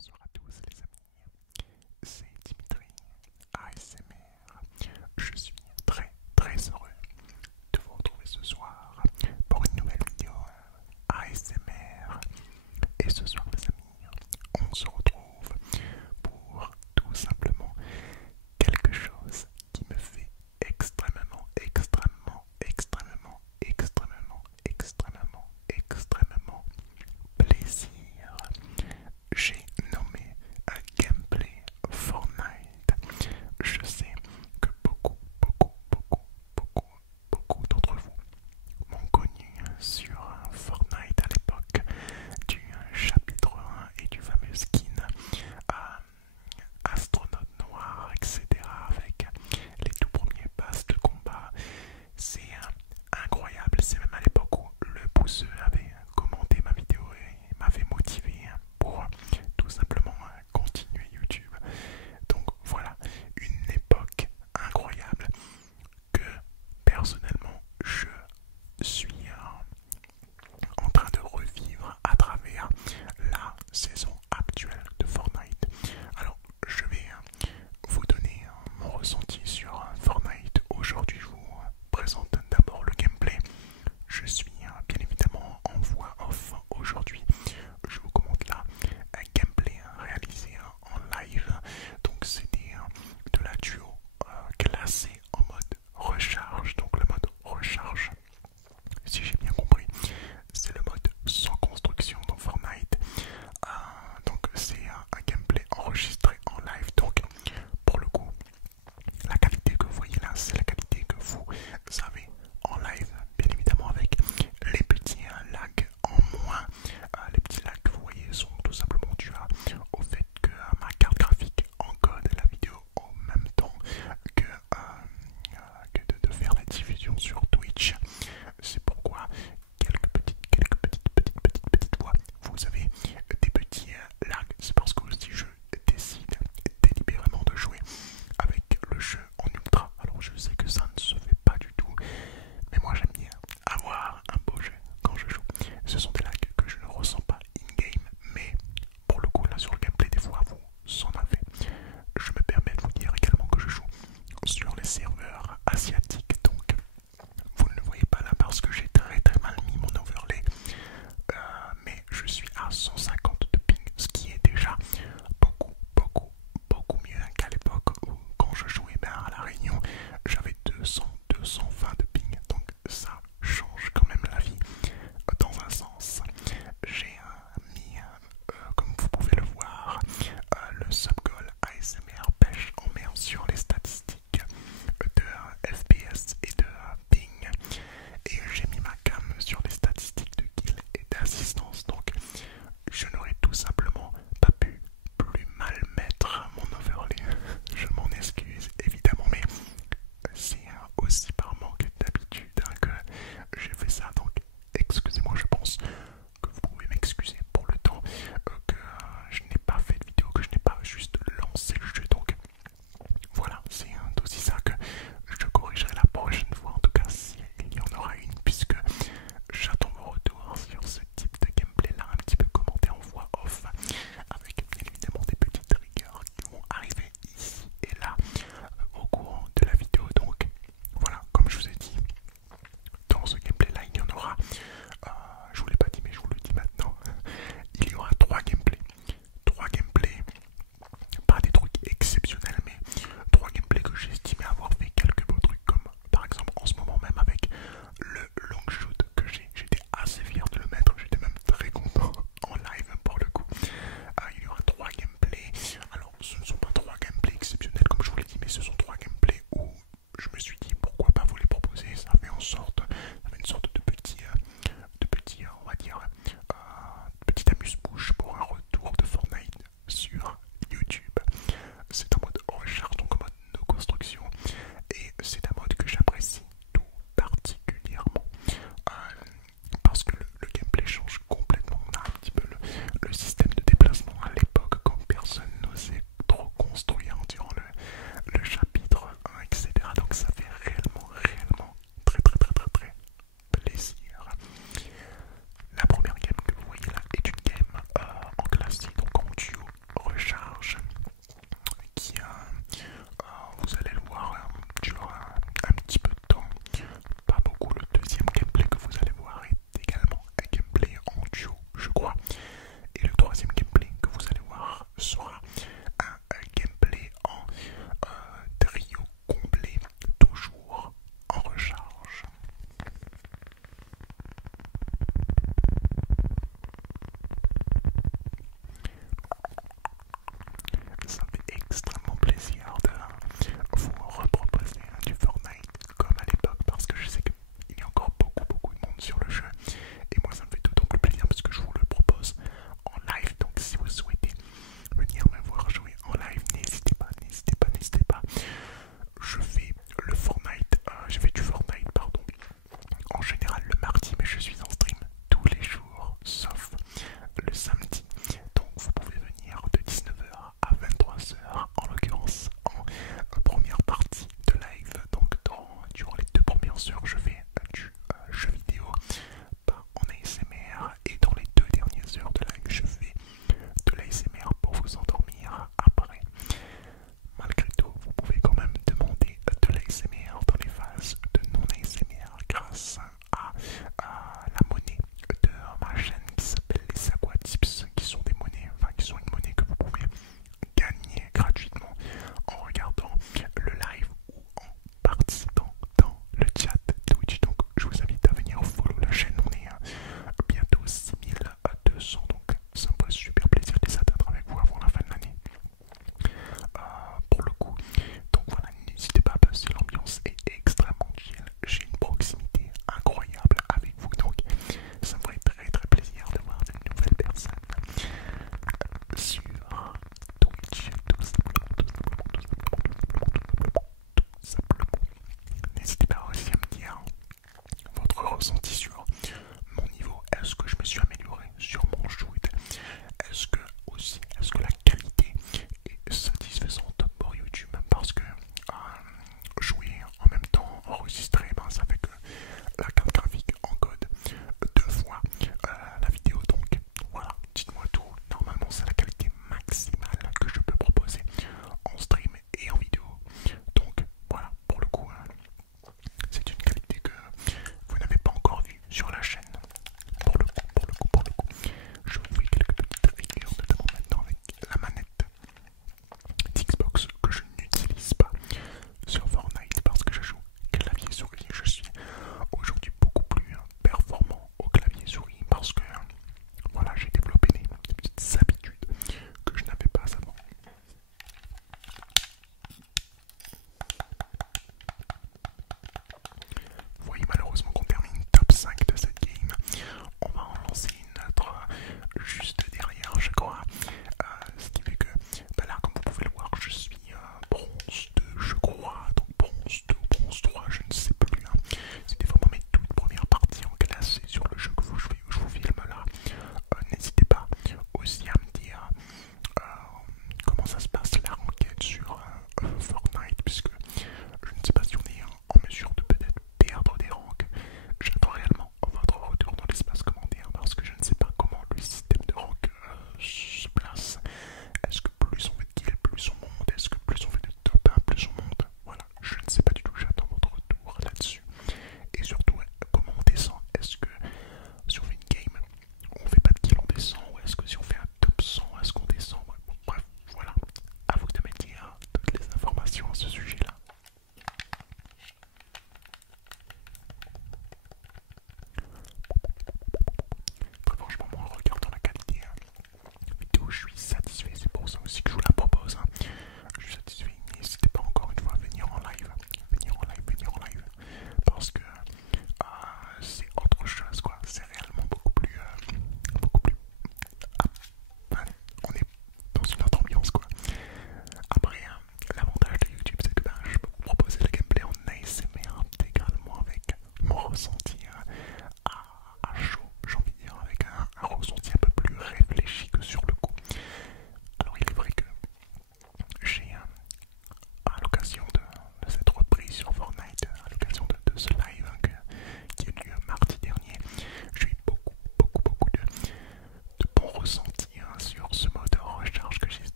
Bonsoir à tous les amis, c'est Dimitri ASMR. Je suis très heureux de vous retrouver ce soir pour une nouvelle vidéo ASMR. Et ce soir les amis, on se retrouve pour tout simplement quelque chose qui me fait extrêmement plaisir. J'ai nommé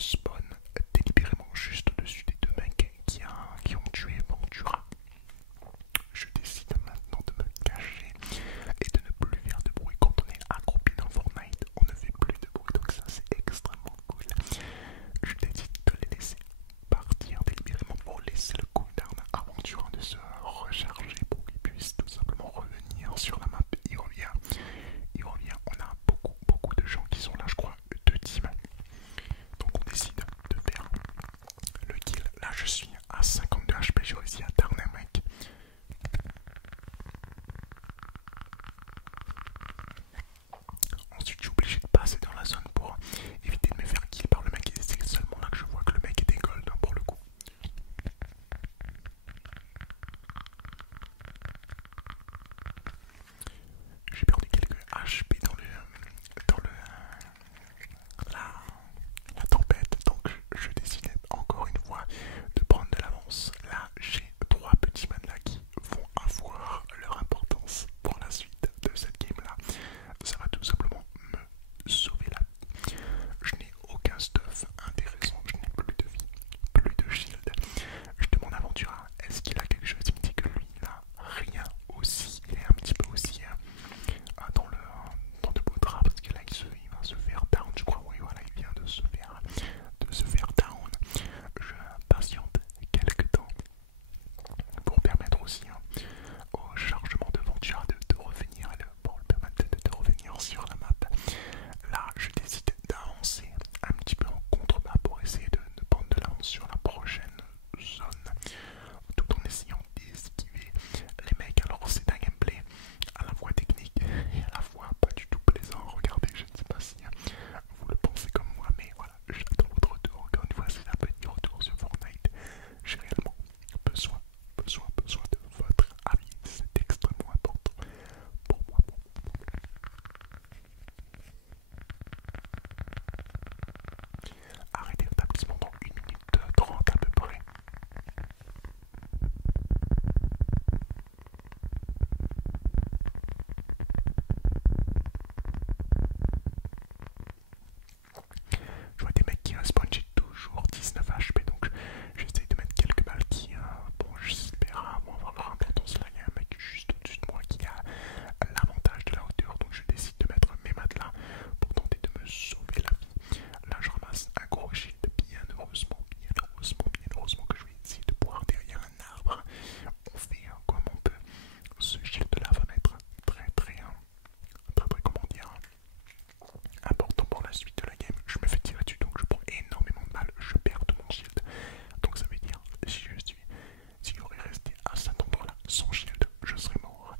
spawn délibérément juste au-dessus des deux mecs qui ont tué Ventura. Je décide maintenant de me cacher et de ne plus faire de bruit. Quand on est accroupi dans Fortnite, on ne fait plus de bruit, donc ça c'est extrêmement cool. Je décide de les laisser partir délibérément pour laisser le cooldown à Ventura de se recharger pour qu'il puisse tout simplement revenir sur la map. Il revient, on a beaucoup de gens qui sont là, je crois, deux teams. Donc on décide de faire le kill. Là je suis à 52 HP, j'ai réussi à tarner un mec. Ensuite je suis obligé de passer dans la zone pour éviter de me faire kill par le mec. Et c'est seulement là que je vois que le mec était gold hein, pour le coup. J'ai perdu quelques HP la tempête, donc je décide encore une fois de prendre de l'avance. Là j'ai trois petits manas qui vont avoir leur importance pour la suite de cette game là. Ça va tout simplement me sauver la vie. Je n'ai aucun stuff intéressant, je n'ai plus de vie, plus de shield. Je demande à Ventura, est-ce qu'il a quelque chose? Il me dit que lui il n'a rien aussi, il est un petit peu aussi dans de beaux draps parce que là il va se faire down, je crois. Oui voilà, il vient de se faire down. Je patiente quelques temps pour permettre aussi au chargement de Ventura de revenir, pour le permettre de revenir sur la map. Là je décide d'avancer un petit peu en contre-map pour essayer de prendre de l'avance sur la prochaine zone, tout en essayant d'esquiver les mecs. Alors c'est un gameplay à la fois technique et à la fois pas du tout plaisant. Regardez, je ne sais pas si vous le pensez comme moi, mais voilà, j'attends votre retour. Encore une fois, c'est un petit retour sur Fortnite. J'ai réellement besoin de votre avis. C'est extrêmement important pour moi. Arrêtez l'établissement dans 1 minute 30 à peu près. Je vois des mecs qui respawnent, j'ai toujours 19 HP, donc j'essaye de mettre quelques balles qui, bon, j'espère avoir leur importance. Là, il y a un mec juste au-dessus de moi qui a l'avantage de la hauteur, donc je décide de mettre mes matelas pour tenter de me sauver la vie. Là, je ramasse un gros shield, bien heureusement que je vais essayer de boire derrière un arbre. On fait comme on peut. Ce shield là va m'être très, comment dire, important pour la suite de la game. Je me fais tirer dessus, donc je prends énormément de balles, je perds tout mon shield. Donc ça veut dire, si j'aurais resté à cet endroit là sans shield, je serais mort.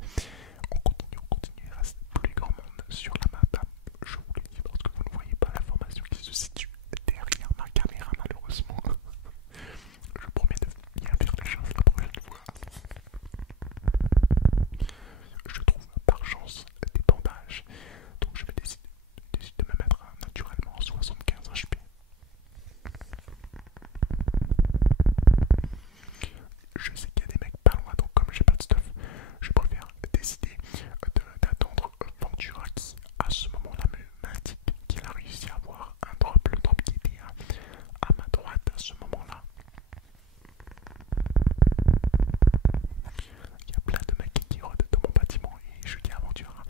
On continue, il reste plus grand monde sur la map. Je vous le dis parce que vous ne voyez pas l'information qui se situe derrière ma caméra malheureusement. Je promets de bien faire les choses la prochaine fois. Je trouve par chance des bandages, donc je vais décider de me mettre naturellement en 75 HP. Je sais qu'il y a des mecs pas loin, donc comme j'ai pas de stuff, je préfère décider d'attendre Ventura qui à ce moment-là m'indique qu'il a réussi à avoir un drop, le drop qui était à ma droite à ce moment-là. Il y a plein de mecs qui rôdent dans mon bâtiment et je dis à Ventura,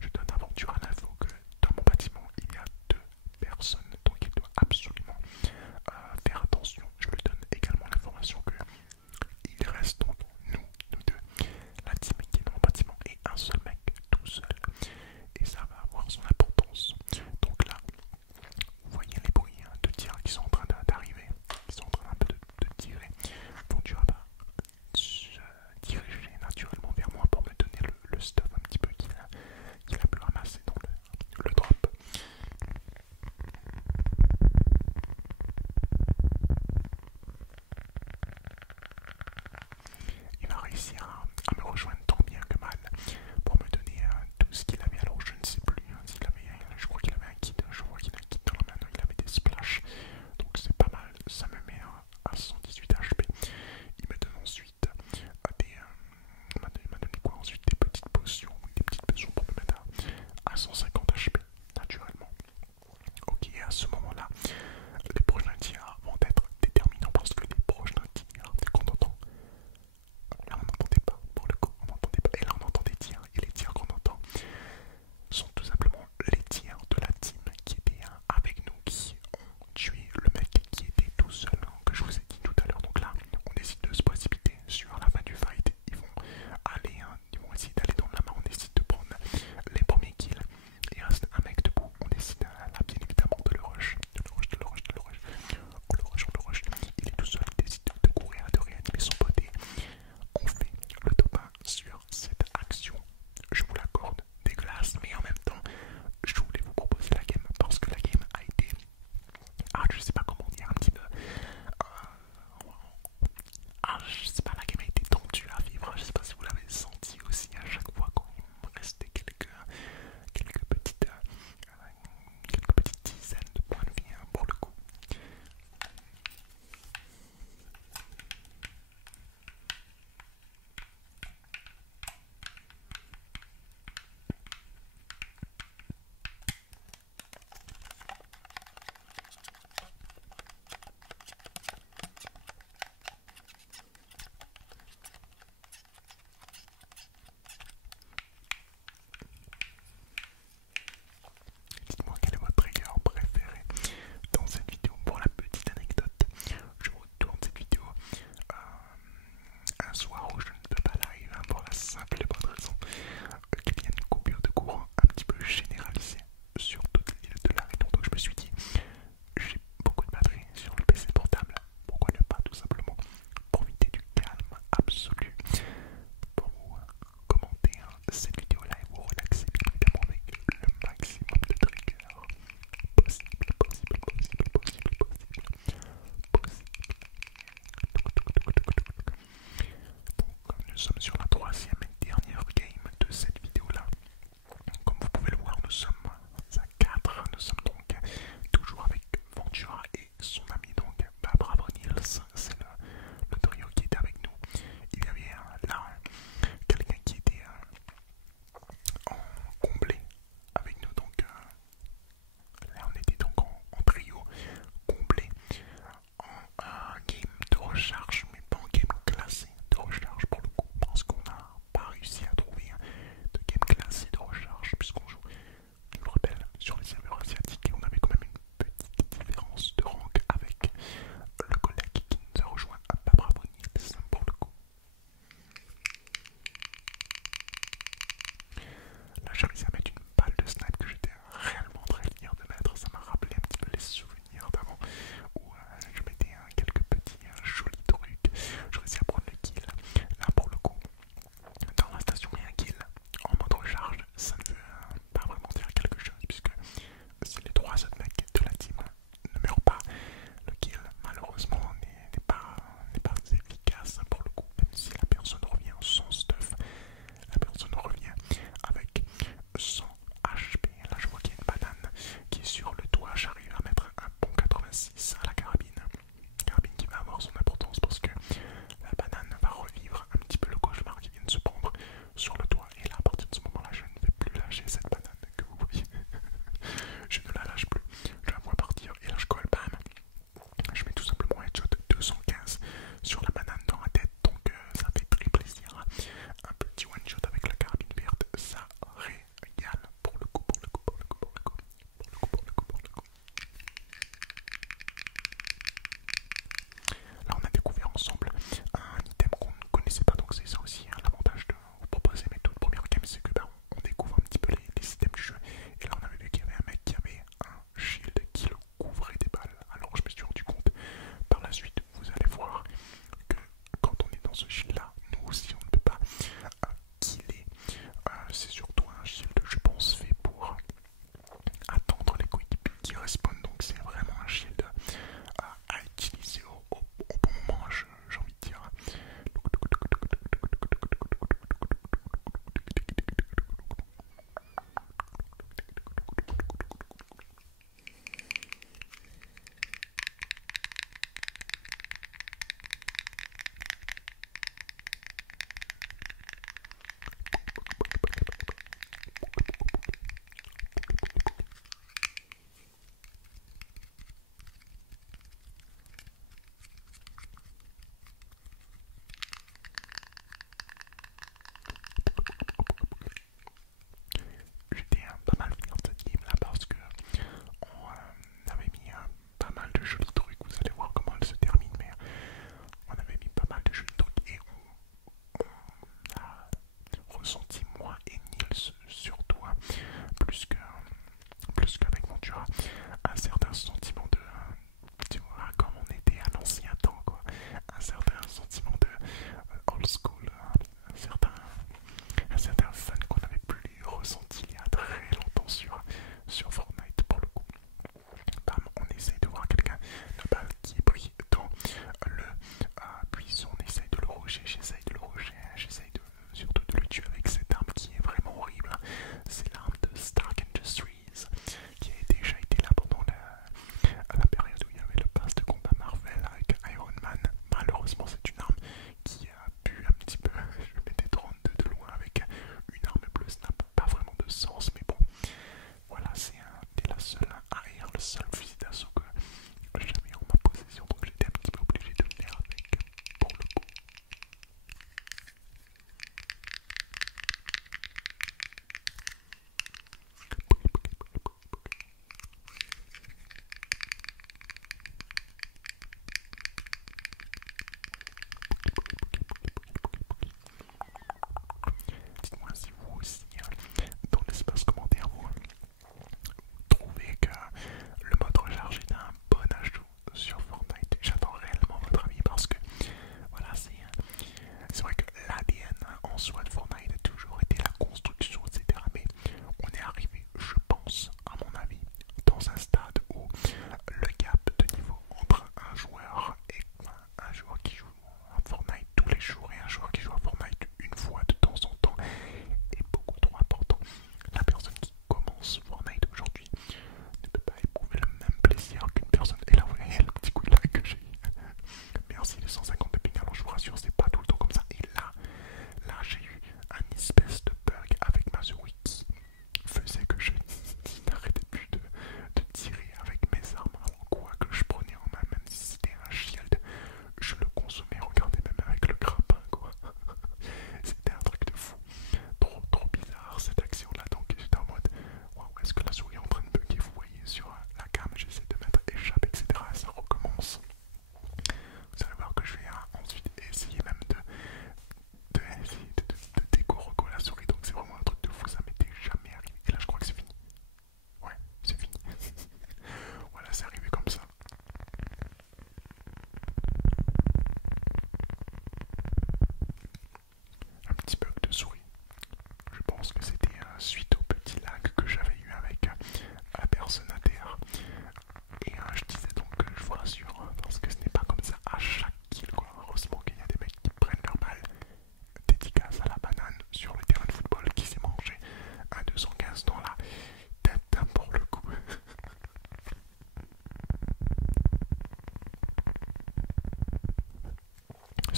je donne à Ventura l'info que dans mon bâtiment il y a deux personnes, donc il doit absolument faire attention. Je lui donne également l'information que il reste donc nous deux, la team qui est dans mon bâtiment et un seul mec tout seul, et ça va avoir son importance. Donc là vous voyez les bruits de tir qui sont en train d'arriver, qui sont en train un peu de tirer. Ventura va se diriger naturellement vers moi pour me donner le stuff un petit peu qu'il a pu ramasser dans le drop. Il va réussir à me rejoindre tant bien que mal pour me donner tout ce qu'il avait. Alors je ne sais plus s'il avait, je crois qu'il avait un kit, je vois qu'il a un kit dans la main, il avait des splashs, donc c'est pas mal, ça me met à 118 HP. Il me donne ensuite il m'a donné quoi ensuite, des petites potions pour me mettre à 150 HP naturellement. Ok, à ce moment là les prochains sommes sur la troisième et dernière game de cette vidéo-là. Comme vous pouvez le voir, nous sommes à 4. Nous sommes donc toujours avec Ventura et son ami, donc Bravo Nils. C'est le trio qui était avec nous. Il y avait là quelqu'un qui était en complet avec nous, donc là on était donc en trio complet, en game de recharge, mais pas en game classé de recharge pour le coup, parce qu'on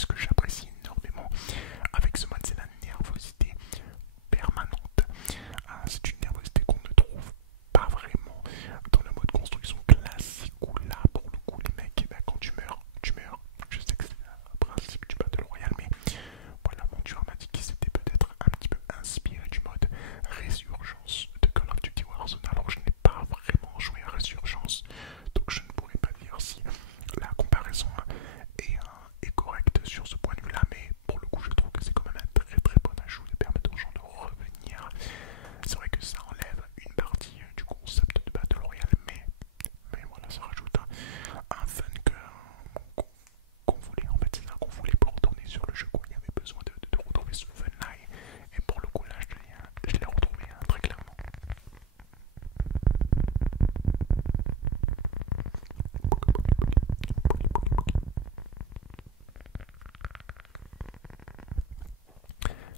ce que j'apprécie énormément avec ce mode, c'est la nervosité permanente. C'est une nervosité qu'on ne trouve pas vraiment dans le mode construction classique où là, pour le coup, les mecs, bah, quand tu meurs, tu meurs. Je sais que c'est le principe du Battle Royale, mais voilà, mon tueur m'a dit qu'il s'était peut-être un petit peu inspiré du mode Résurgence de Call of Duty Warzone. Alors je n'ai pas vraiment joué à Résurgence, donc je ne pourrais pas dire si la comparaison est correcte sur ce point de vue-là, mais pour le coup je trouve que c'est quand même un très très bon ajout de permettre aux gens de revenir. C'est vrai que ça enlève une partie du concept de Battle Royale, mais voilà, ça rajoute un fun qu'on voulait, en fait c'est ça qu'on voulait pour retourner sur le jeu, quoi. Il y avait besoin de retrouver ce fun là, et pour le coup là je l'ai retrouvé très clairement.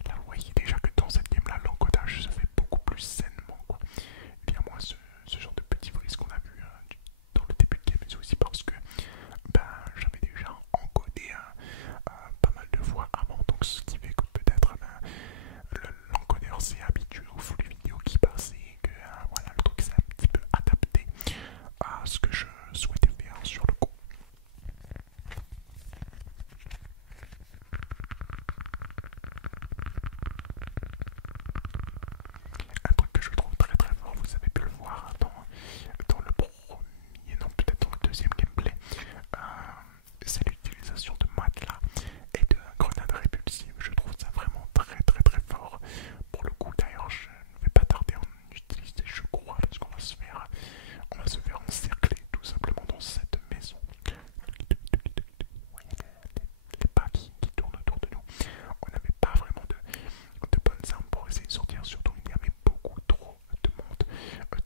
Là vous voyez déjà que dans cette game là l'encodage se fait beaucoup plus sainement, quoi. Il y a moins ce genre de petits frises qu'on a vu dans le début de game, mais c'est aussi parce que ben, j'avais déjà encodé pas mal de fois avant, donc ce qui fait que peut-être l'encodeur s'est habitué au flux vidéo qui passait et que voilà, le truc s'est un petit peu adapté à ce que je souhaitais faire sur le coup. Un truc que je trouve très très fort, vous avez pu le voir dans le premier, non peut-être dans le deuxième gameplay, c'est l'utilisation de matelas et de grenades répulsives. Je trouve ça vraiment très très très fort. Pour le coup d'ailleurs je ne vais pas tarder à en utiliser, je crois, parce qu'on va se faire encercler tout simplement dans cette maison. Vous voyez les pas qui tournent autour de nous. On n'avait pas vraiment de bonnes armes pour essayer de sortir, surtout il y avait beaucoup trop de monde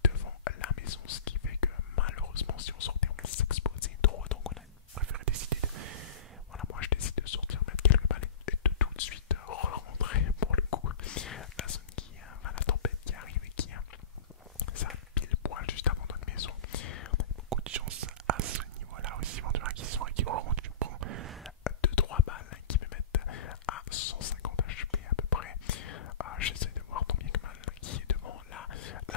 devant la maison, ce qui fait que malheureusement si on sortait on s'exposait trop, donc on a préféré décider de... Voilà, moi je décide de sortir, mettre quelques balles et de tout de suite re-rentrer pour le coup. La zone qui... la tempête qui arrive et qui... ça pile poil juste avant notre maison. On a beaucoup de chance à ce niveau-là aussi, Ventura qui sort et qui rentre, tu prends 2-3 balles qui me mettent à 150 HP à peu près. J'essaie de voir tant bien que mal qui est devant la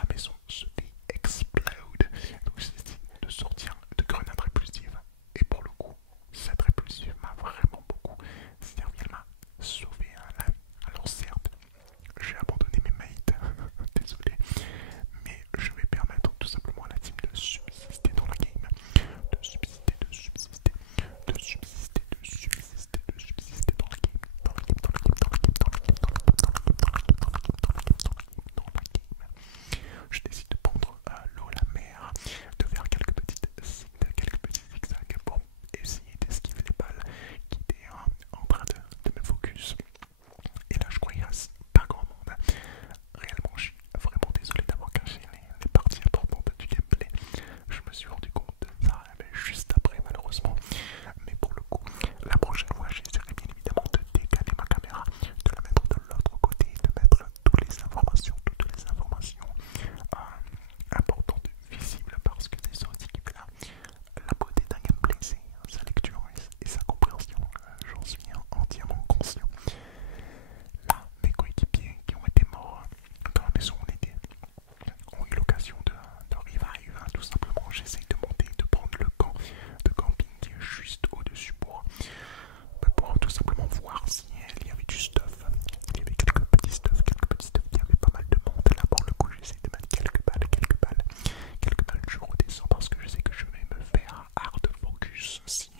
maison se explode. Donc j'essaie de sortir de grenades répulsives. Et pour le coup, cette répulsive m'a vraiment beaucoup servi. Elle m'a sauvé la vie. Alors certes, j'ai abandonné mes mates, désolé, mais je vais permettre tout simplement à la team de subsister dans la game, de subsister dans la game. Je décide de prendre l'eau, la mer, de faire quelques petits zigzags pour essayer d'esquiver les balles qui étaient en train de me focus. Et là je crois qu'il reste pas grand monde. Réellement je suis vraiment désolé d'avoir caché les parties importantes du gameplay. Je me suis rendu compte de ça juste après malheureusement. Mais pour le coup, la prochaine fois j'essaierai bien évidemment de décaler ma caméra, de la mettre de l'autre côté, de mettre toutes les informations importantes, visibles, parce que c'est ça aussi qui fait la beauté d'un gameplay, c'est sa lecture et sa compréhension. J'en suis entièrement conscient. Là, mes coéquipiers qui ont été morts dans la maison où on était ont eu l'occasion de revive, tout simplement. J'essaye de monter, de prendre le camp de camping qui est juste au-dessus pour tout simplement voir s'il y avait du stuff. Il y avait quelques petits stuff, il y avait pas mal de monde. Là pour le coup j'essaie de mettre quelques balles, je redescends parce que je sais que je vais me faire hard focus si